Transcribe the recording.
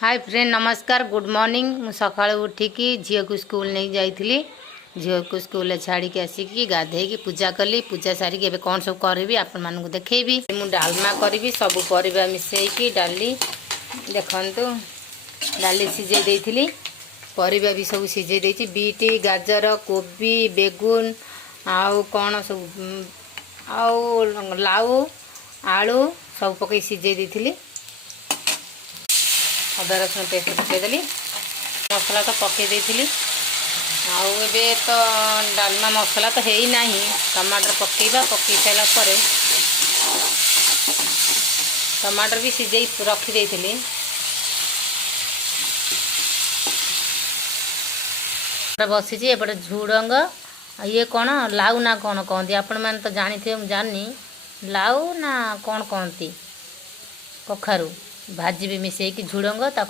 hi friend नमस्कार good morning मु सकाळ उठिकी झील को स्कूल नहीं जाइली झील को स्कूल छाड़ी आसिकी गाधे पूजा कली पूजा सारिकी एबे कौन सब करी आपण मानू देखेबी मु डालमा करी सब परिबा मिसेकी डाली देखंतु डाली सिझे देइथिली परिबा भी सब सिझे देइछि बीट गाजर कोबी बेगुन आउ कौन सब आउ लाउ आलू सब पकई सिझे देइथिली अदा रसुण पेस्ट पकईदेली मसला तो पकईदे आबे तो डालमा मसला तो है ही ना टमाटर पकईबा पकई सारा पर टमाटर भी सिझे रखीदे बसी एपटे झुड़ंग ये कौन लाउ ना कौन कहती आपण मैंने तो जानी थे जानी लाउ ना कौन कहती कखारू भाजी भी मिसेकी झुड़ंग ताकू